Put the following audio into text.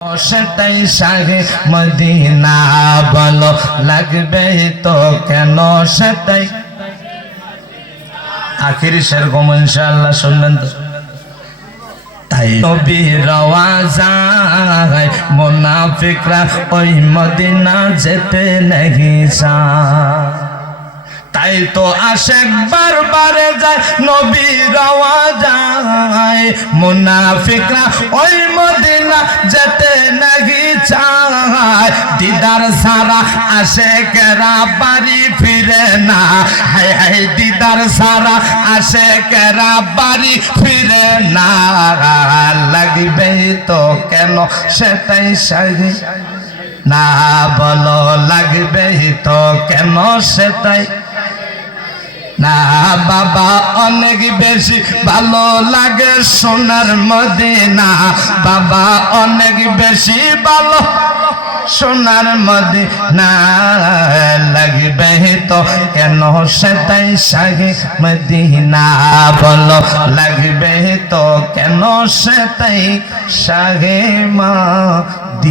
সেটাই শাহে মদিনা বলো লাগবে তো কেন সেটাই আখিরি শের গম ইনশাআল্লাহ শুনলেন তো তাই নবীর আওয়াজায় মুনাফিকরা ওই মদিনা যেতে নাহি চায় তাই তো আশেক বারবারে যায় নবীর আওয়াজায় মুনাফিকরা ওই মদিনা যেতে নাহি চায় দিদার সারা আশেকেরা বাড়ি ফিরে না হায় হায় দিদার সারা আশেকেরা বাড়ি ফিরে না লাগবে তো কেন সেটাই সাহি না বলো লাগবে তো কেন সেটাই না বাবা অনেক বেশি ভালো লাগে সোনার মদিনা বাবা অনেক বেশি ভালো সোনার মদিনা লাগবে তো কেন সেটাই শাহে মদিনা বলো লাগবে তো কেন সেটাই শাহে মদিনা।